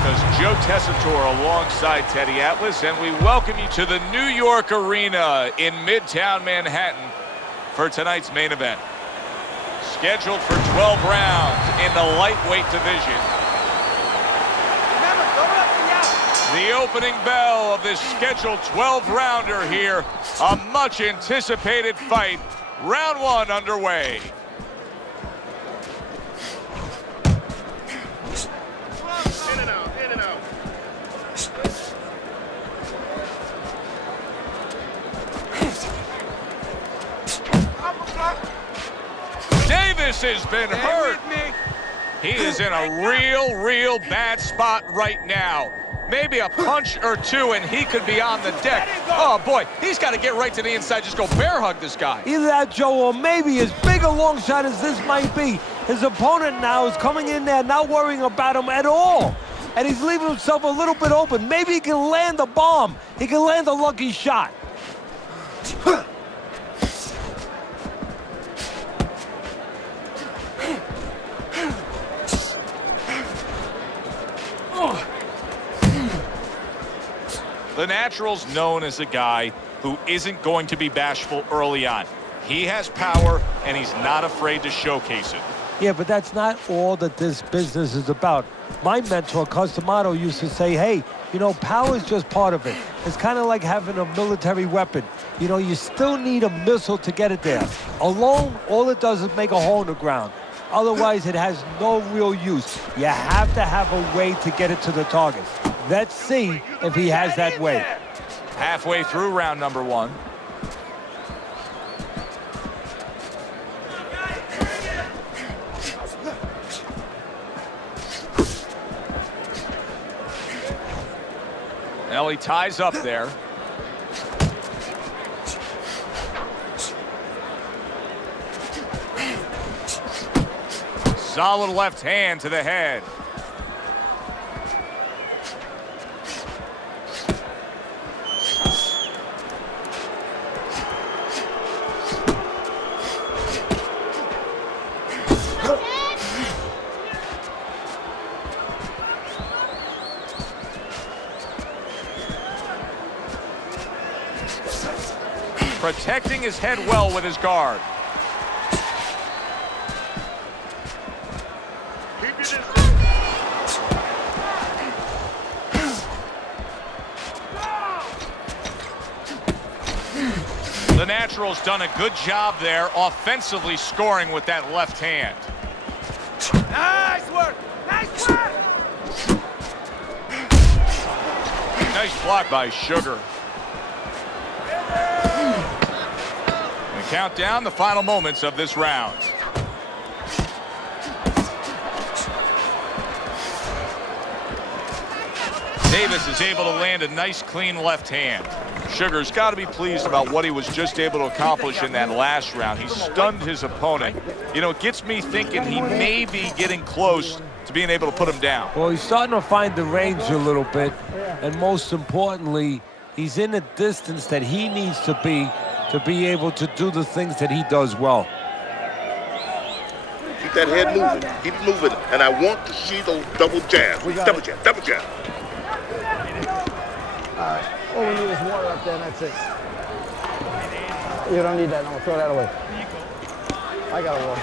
America's Joe Tessitore alongside Teddy Atlas, and we welcome you to the New York Arena in Midtown Manhattan for tonight's main event. Scheduled for 12 rounds in the lightweight division. The opening bell of this scheduled 12-rounder here. A much-anticipated fight. Round one underway. In and out. Davis has been hurt. He is in a real bad spot right now. Maybe a punch or two and he could be on the deck. Oh boy, he's got to get right to the inside. Just go bear hug this guy. Either that, Joe, or maybe as big a long shot as this might be, his opponent now is coming in there not worrying about him at all. And he's leaving himself a little bit open. Maybe he can land a bomb. He can land a lucky shot. The Natural's known as a guy who isn't going to be bashful early on. He has power, and he's not afraid to showcase it. Yeah, but that's not all that this business is about. My mentor, Customato, used to say, hey, you know, power is just part of it. It's kind of like having a military weapon. You know, you still need a missile to get it there. Alone, all it does is make a hole in the ground. Otherwise, it has no real use. You have to have a way to get it to the target. Let's see if he has that way. Halfway through round number one. Now he ties up there. Solid left hand to the head. Protecting his head well with his guard. The Natural's done a good job there, offensively scoring with that left hand. Nice work! Nice work! Nice block by Sugar. And count down the final moments of this round. Davis is able to land a nice, clean left hand. Sugar's got to be pleased about what he was just able to accomplish in that last round. He stunned his opponent. You know, it gets me thinking he may be getting close to being able to put him down. Well, he's starting to find the range a little bit. And most importantly, he's in a distance that he needs to be able to do the things that he does well. Keep that head moving. Keep it moving. And I want to see those double jabs. Double jab, double jab. All right. All we need is water up there, and that's it. You don't need that. No, throw that away. I got a water.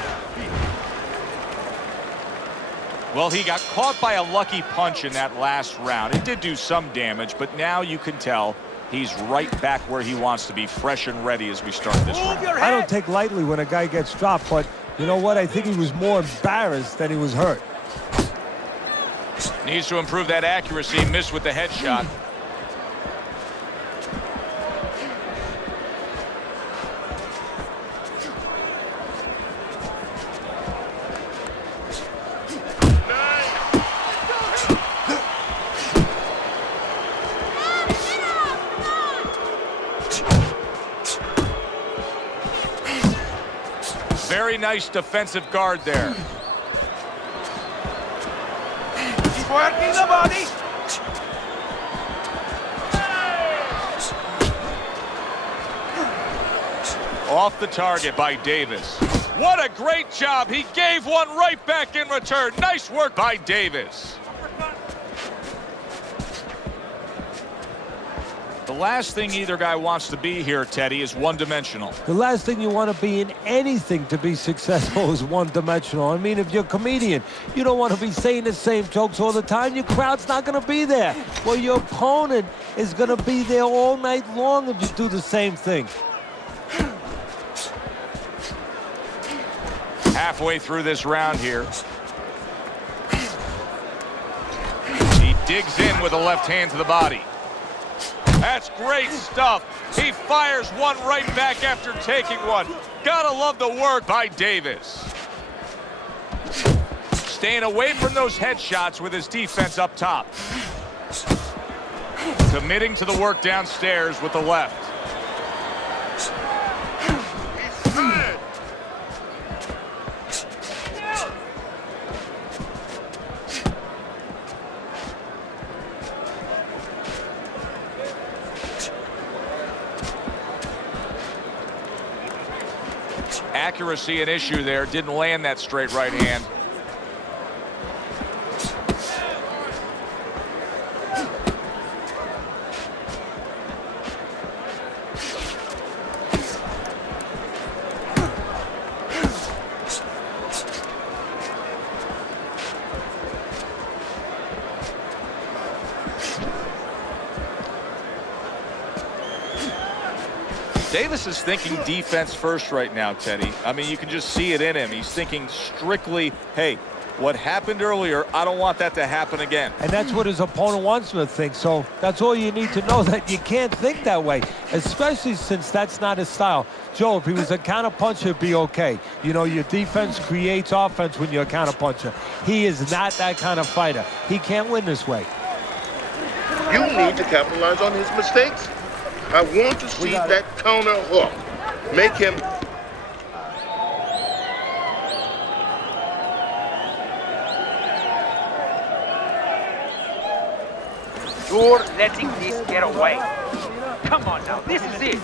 Well, he got caught by a lucky punch in that last round. It did do some damage, but now you can tell he's right back where he wants to be, fresh and ready as we start this round. I don't take lightly when a guy gets dropped, but you know what? I think he was more embarrassed than he was hurt. Needs to improve that accuracy. Missed with the headshot. Very nice defensive guard there. Keep working the body. Off the target by Davis. What a great job. He gave one right back in return. Nice work by Davis. last thing either guy wants to be here, Teddy, is one-dimensional. The last thing you want to be in anything to be successful is one-dimensional. I mean, if you're a comedian, you don't want to be saying the same jokes all the time. Your crowd's not going to be there. Well, your opponent is going to be there all night long if you do the same thing. Halfway through this round here. He digs in with a left hand to the body. That's great stuff. He fires one right back after taking one. Gotta love the work by Davis. Staying away from those headshots with his defense up top. Committing to the work downstairs with the left. Accuracy an issue there. Didn't land that straight right hand. Davis is thinking defense first right now, Teddy. I mean, you can just see it in him. He's thinking strictly, hey, what happened earlier, I don't want that to happen again. And that's what his opponent wants him to think. So that's all you need to know, that you can't think that way, especially since that's not his style. Joe, if he was a counterpuncher, it'd be okay. You know, your defense creates offense when you're a counterpuncher. He is not that kind of fighter. He can't win this way. You need to capitalize on his mistakes. I want to see that counter hook. Make him. You're letting this get away. Come on now, this is it.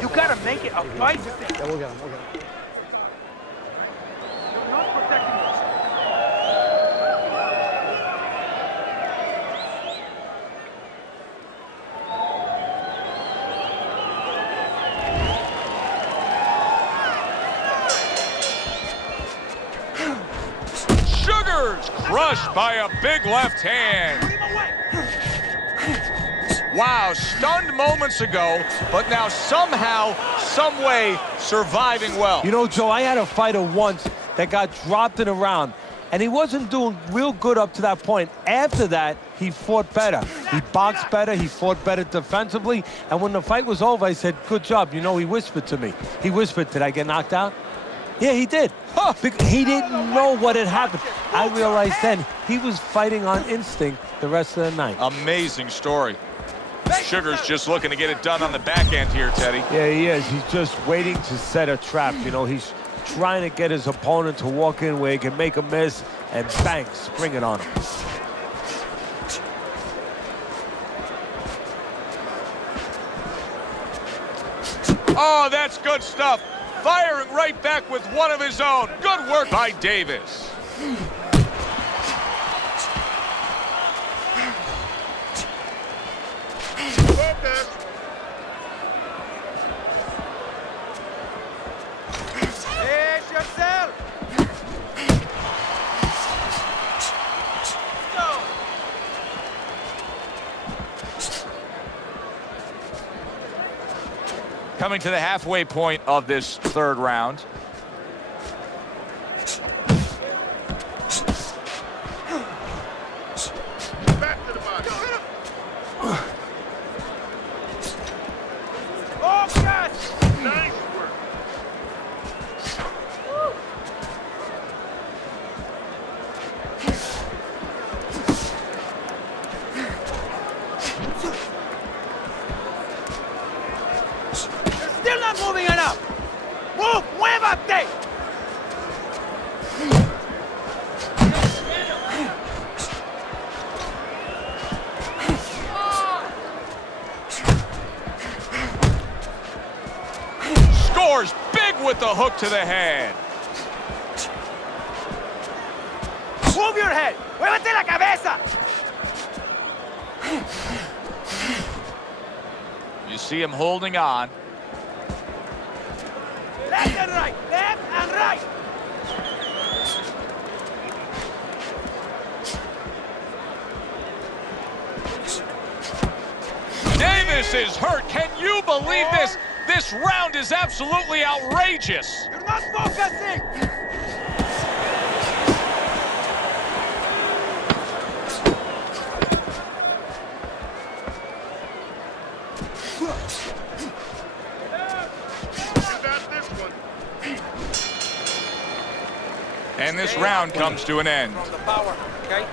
You gotta make it a fight. Yeah, we'll get him. We'll get him. You're not protecting yourself. Crushed by a big left hand. Wow, stunned moments ago, but now somehow, some way, surviving well. You know, Joe, I had a fighter once that got dropped in a round, and he wasn't doing real good up to that point. After that, he fought better. He boxed better, he fought better defensively, and when the fight was over, I said, good job. You know, he whispered to me. He whispered, did I get knocked out? Yeah, he did. Huh. He didn't know what had happened. I realized then he was fighting on instinct the rest of the night. Amazing story. Sugar's just looking to get it done on the back end here, Teddy. Yeah, he is. He's just waiting to set a trap. You know, he's trying to get his opponent to walk in where he can make a miss and bang, spring it on him. Oh, that's good stuff. Firing right back with one of his own. Good work by Davis. Brace yourself. Go. Coming to the halfway point of this third round. Back to the body. Oh, yes. Nice work. Still not moving enough. Move, muévate. Scores big with the hook to the head. Move your head. Muévete la cabeza. see him holding on. Left and right, left and right. Davis is hurt. Can you believe this? This round is absolutely outrageous. You're not focusing. You got this one. And this round comes to an end. From the power, okay?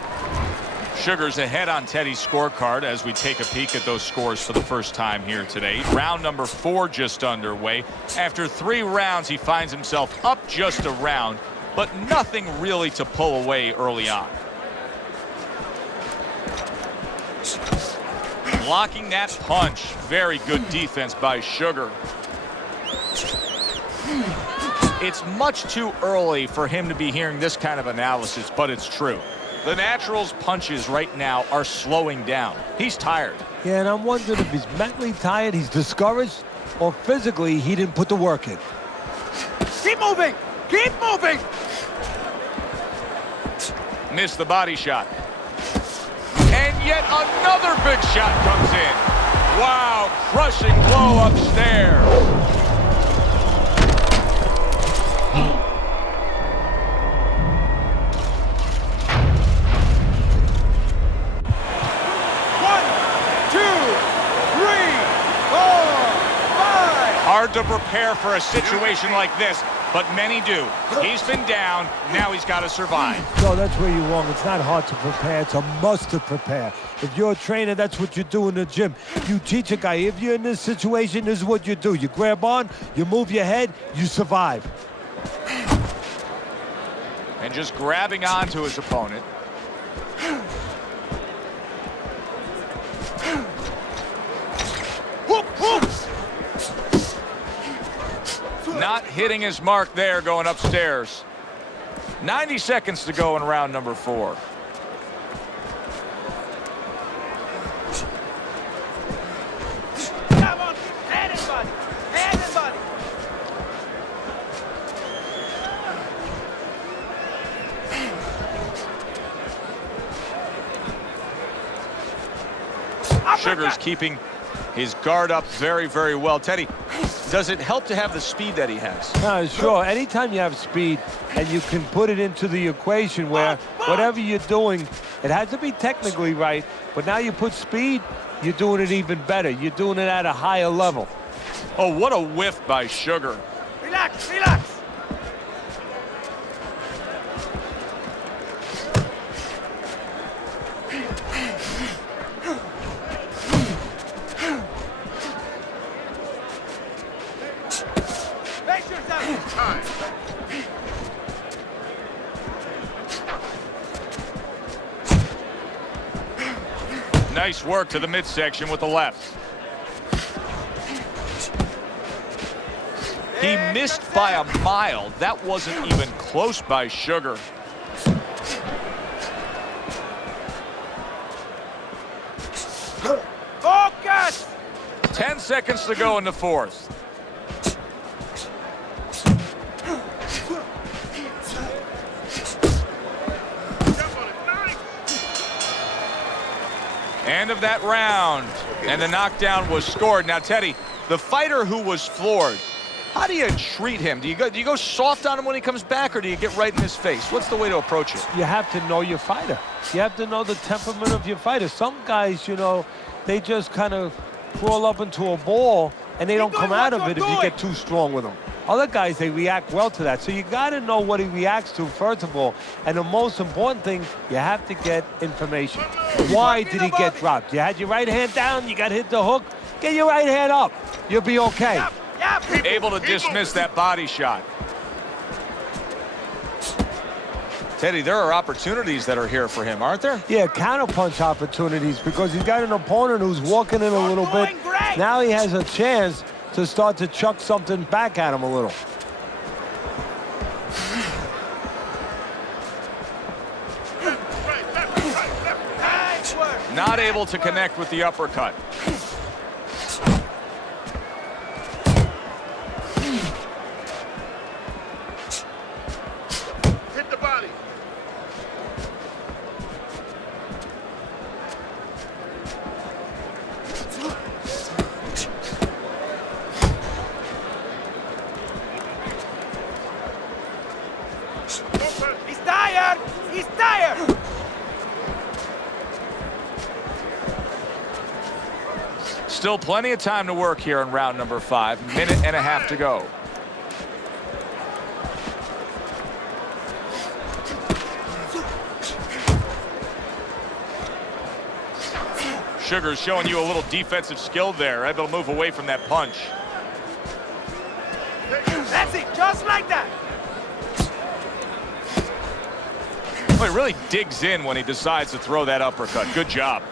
Sugar's ahead on Teddy's scorecard as we take a peek at those scores for the first time here today. Round number 4 just underway. After 3 rounds, he finds himself up just a round, but nothing really to pull away early on. Blocking that punch. Very good defense by Sugar. It's much too early for him to be hearing this kind of analysis, but it's true. The Natural's punches right now are slowing down. He's tired. Yeah, and I'm wondering if he's mentally tired, he's discouraged, or physically he didn't put the work in. Keep moving! Keep moving! Missed the body shot. And yet another big shot comes in. Wow, crushing blow upstairs. Hard to prepare for a situation like this, but many do. He's been down, now he's got to survive. No, that's where you're wrong. It's not hard to prepare. It's a must to prepare. If you're a trainer, that's what you do in the gym. You teach a guy, if you're in this situation, this is what you do. You grab on, you move your head, you survive. And just grabbing onto his opponent. Not hitting his mark there, going upstairs. 90 seconds to go in round number 4. Come on, head and body, head and body. Sugar's keeping his guard up very, very well. Teddy, does it help to have the speed that he has? No, sure. Anytime you have speed and you can put it into the equation where whatever you're doing, it has to be technically right, but now you put speed, you're doing it even better. You're doing it at a higher level. Oh, what a whiff by Sugar. Relax, relax. Make yourself. Time. Nice work to the midsection with the left. He missed by a mile. That wasn't even close by Sugar. Focus! 10 seconds to go in the 4th. End of that round, and the knockdown was scored. Now, Teddy, the fighter who was floored, how do you treat him? Do you go soft on him when he comes back, or do you get right in his face? What's the way to approach it? You have to know your fighter. You have to know the temperament of your fighter. Some guys, you know, they just kind of crawl up into a ball, and they don't come out of it if you get too strong with them. Other guys, they react well to that. So you got to know what he reacts to, first of all. And the most important thing, you have to get information. Why did he get dropped? You had your right hand down, you got hit the hook. Get your right hand up. You'll be okay. Able to dismiss that body shot. Teddy, there are opportunities that are here for him, aren't there? Yeah, counterpunch opportunities, because he's got an opponent who's walking in a little bit. Now he has a chance to start to chuck something back at him a little. Not able to connect with the uppercut. Still plenty of time to work here in round number 5. Minute and a half to go. Sugar's showing you a little defensive skill there, able to move away from that punch. That's it, just like that. Well, he really digs in when he decides to throw that uppercut. Good job.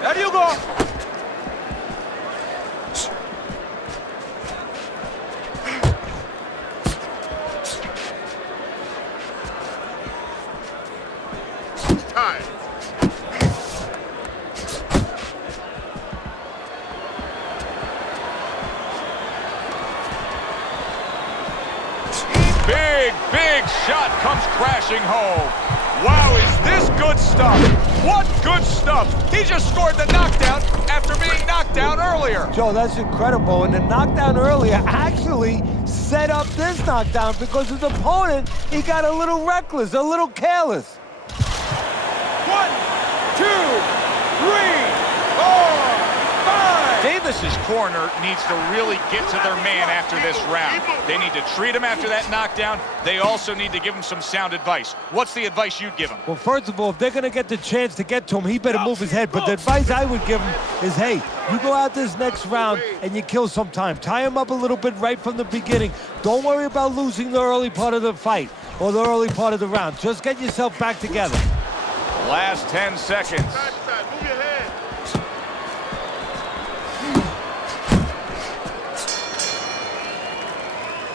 There you go. Time. Big shot comes crashing home. Wow, is this good stuff? What good stuff? He just scored the knockdown after being knocked down earlier. Joe, that's incredible. And the knockdown earlier actually set up this knockdown because his opponent, he got a little reckless, a little careless. 1, 2, 3, 4, 5. Davis's corner needs to really get to their man after this round. They need to treat him after that knockdown. They also need to give him some sound advice. What's the advice you'd give him? Well, first of all, if they're going to get the chance to get to him, he better move his head. But the advice I would give him is, hey, you go out this next round and you kill some time. Tie him up a little bit right from the beginning. Don't worry about losing the early part of the fight or the early part of the round. Just get yourself back together. Last 10 seconds. Move your head.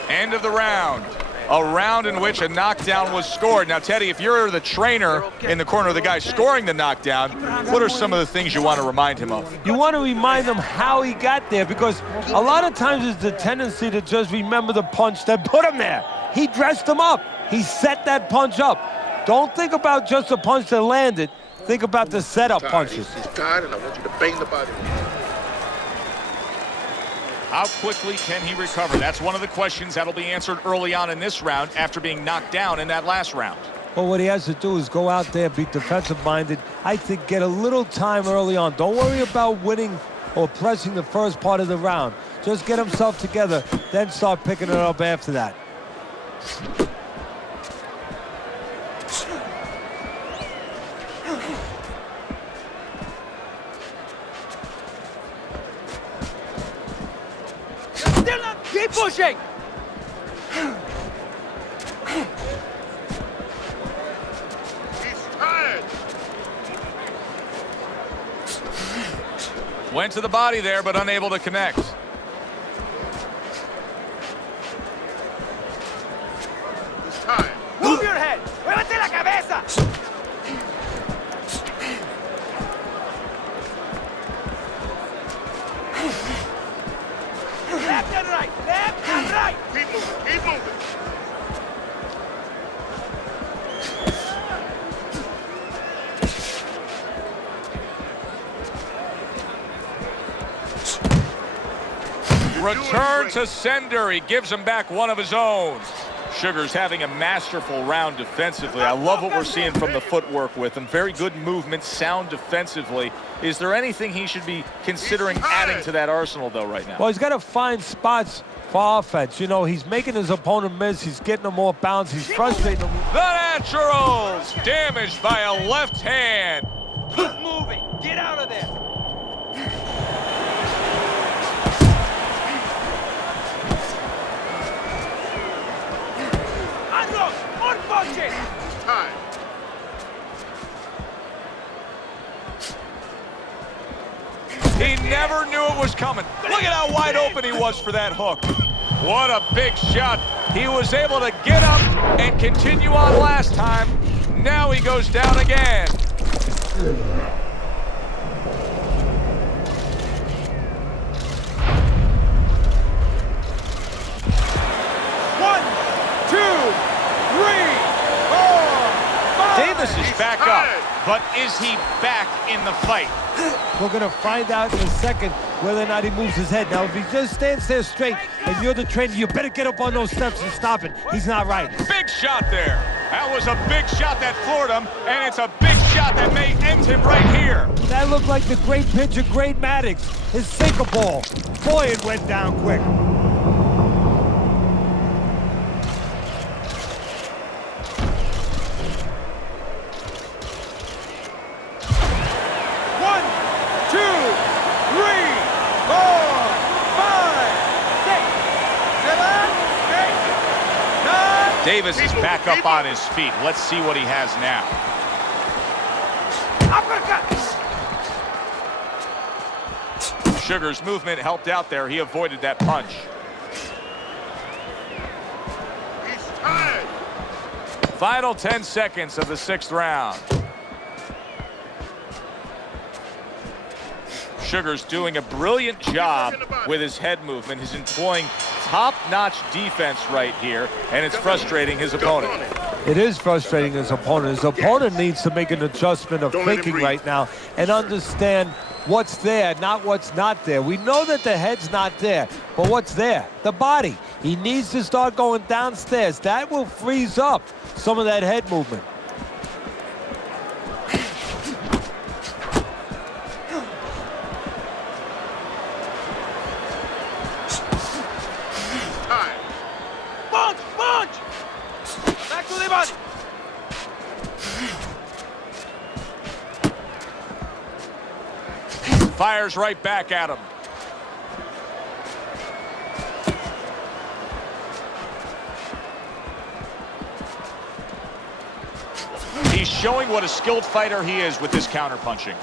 End of the round. A round in which a knockdown was scored. Now, Teddy, if you're the trainer in the corner of the guy scoring the knockdown, what are some of the things you want to remind him of? You want to remind him how he got there, because a lot of times it's the tendency to just remember the punch that put him there. He dressed him up. He set that punch up. Don't think about just the punch that landed. Think about the setup punches. He's tired, and I want you to bang the body. How quickly can he recover? That's one of the questions that'll be answered early on in this round after being knocked down in that last round. Well, what he has to do is go out there, be defensive-minded. I think get a little time early on. Don't worry about winning or pressing the first part of the round. Just get himself together, then start picking it up after that. Keep pushing. He's tired. Went to the body there, but unable to connect. He's tired. Move your head. Muévete la cabeza. Left and right. Left and right. Keep moving. Keep moving. Return to sender. He gives him back one of his own. Sugar's having a masterful round defensively. I love what we're seeing from the footwork with him. Very good movement, sound defensively. Is there anything he should be considering adding to that arsenal, though, right now? Well, he's got to find spots for offense. You know, he's making his opponent miss. He's getting them off balance. He's frustrating them. The Naturals damaged by a left hand. Keep moving. Get out of there. Unlock. More punches. Time. He never knew it was coming. Look at how wide open he was for that hook. What a big shot. He was able to get up and continue on last time. Now he goes down again. Davis is back up, but is he back in the fight? We're going to find out in a second whether or not he moves his head. Now, if he just stands there straight and you're the trainer, you better get up on those steps and stop it. He's not right. Big shot there. That was a big shot that floored him, and it's a big shot that may end him right here. That looked like the great pitcher, Great Maddox, his sinker ball. Boy, it went down quick. Davis is back up on his feet. Let's see what he has now. Sugar's movement helped out there. He avoided that punch. He's tired. Final 10 seconds of the 6th round. Sugar's doing a brilliant job with his head movement. He's employing top-notch defense right here, and it's frustrating his opponent. It is frustrating his opponent. His opponent needs to make an adjustment of thinking right now and understand what's there, not what's not there. We know that the head's not there, but what's there? The body. He needs to start going downstairs. That will freeze up some of that head movement. Fires right back at him. He's showing what a skilled fighter he is with this counterpunching.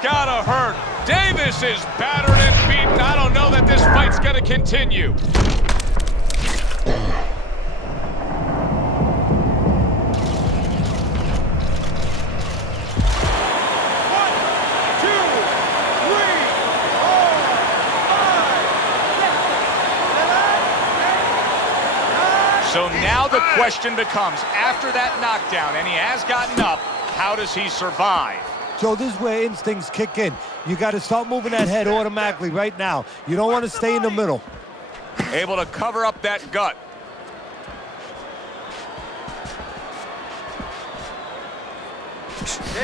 Gotta hurt. Davis is battered and beaten. I don't know that this fight's gonna continue. So now the question becomes, after that knockdown, and he has gotten up, how does he survive? Joe, this is where instincts kick in. You got to start moving that head automatically right now. You don't want to stay in the middle. Able to cover up that gut.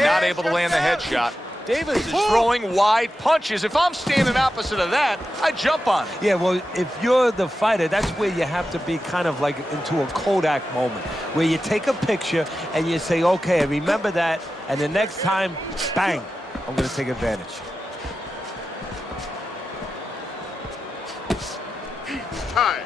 Not able to land the headshot. Davis is throwing wide punches. If I'm standing opposite of that, I jump on it. Yeah, well, if you're the fighter, that's where you have to be kind of like into a Kodak moment, where you take a picture and you say, okay, I remember that, and the next time, bang, I'm going to take advantage. Tired.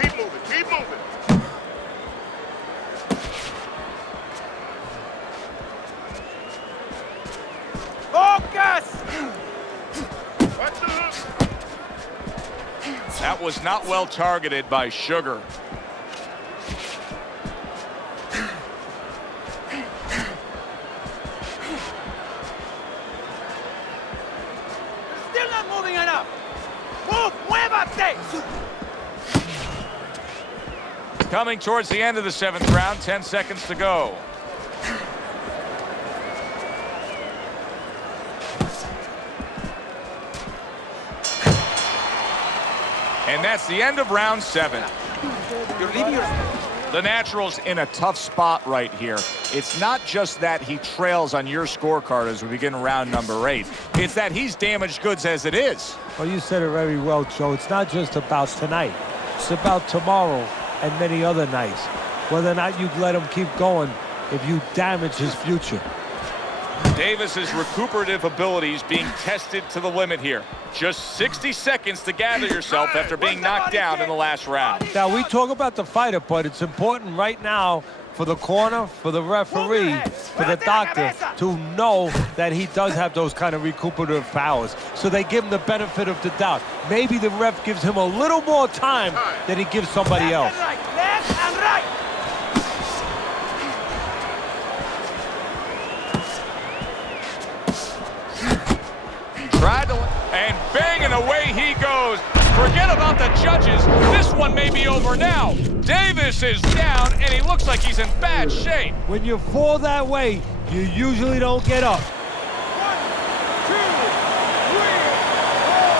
Keep moving, keep moving. Focus! Watch the hook. That was not well targeted by Sugar. Still not moving enough. Move, muévate! Coming towards the end of the 7th round, 10 seconds to go. And that's the end of round 7. You're leaving your... The Natural's in a tough spot right here. It's not just that he trails on your scorecard as we begin round number 8. It's that he's damaged goods as it is. Well, you said it very well, Joe. It's not just about tonight. It's about tomorrow and many other nights. Whether or not you let him keep going if you damage his future. Davis's recuperative abilities being tested to the limit here. Just 60 seconds to gather yourself after being knocked down in the last round. Now, we talk about the fighter, but it's important right now for the corner, for the referee, for the doctor to know that he does have those kind of recuperative powers. So they give him the benefit of the doubt. Maybe the ref gives him a little more time than he gives somebody else. Left and right. Tried to, and banging away he goes. Forget about the judges. This one may be over now. Davis is down, and he looks like he's in bad shape. When you fall that way, you usually don't get up. 1, 2, 3, 4,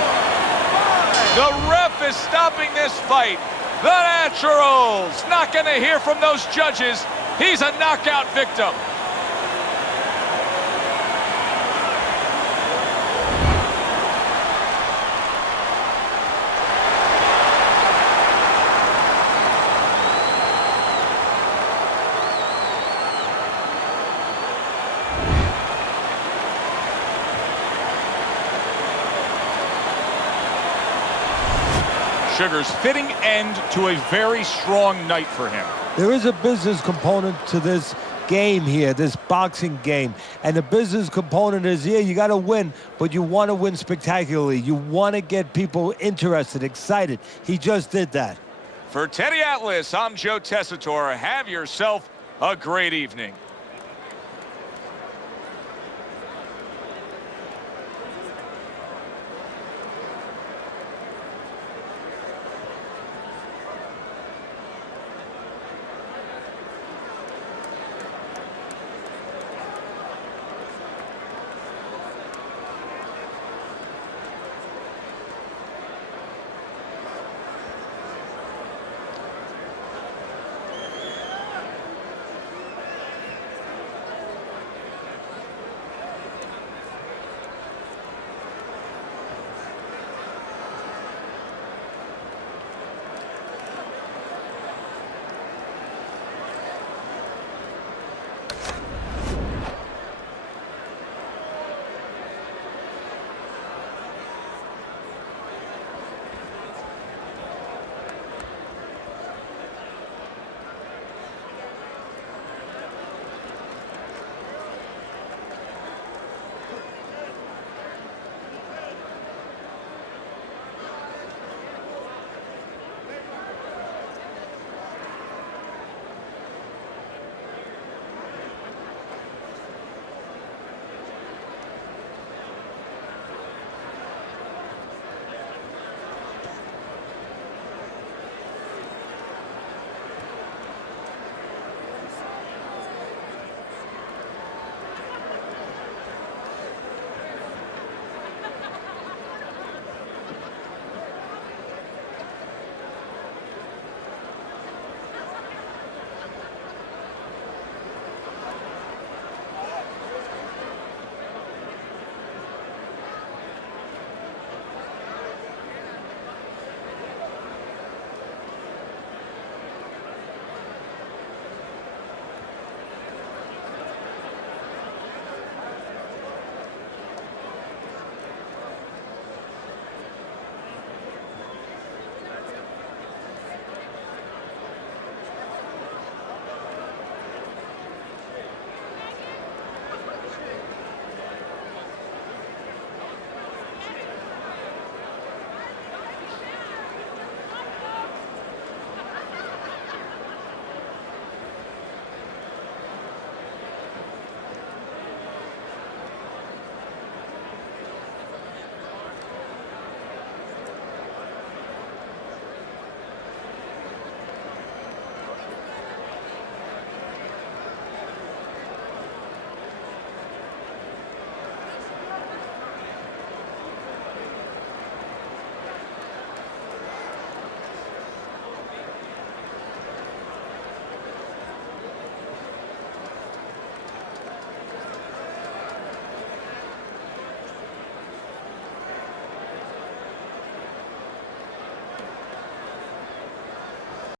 5. The ref is stopping this fight. The Naturals not going to hear from those judges. He's a knockout victim. Sugar's fitting end to a very strong night for him. There is a business component to this game here, this boxing game. And the business component is, yeah, you got to win, but you want to win spectacularly. You want to get people interested, excited. He just did that. For Teddy Atlas, I'm Joe Tessitore. Have yourself a great evening.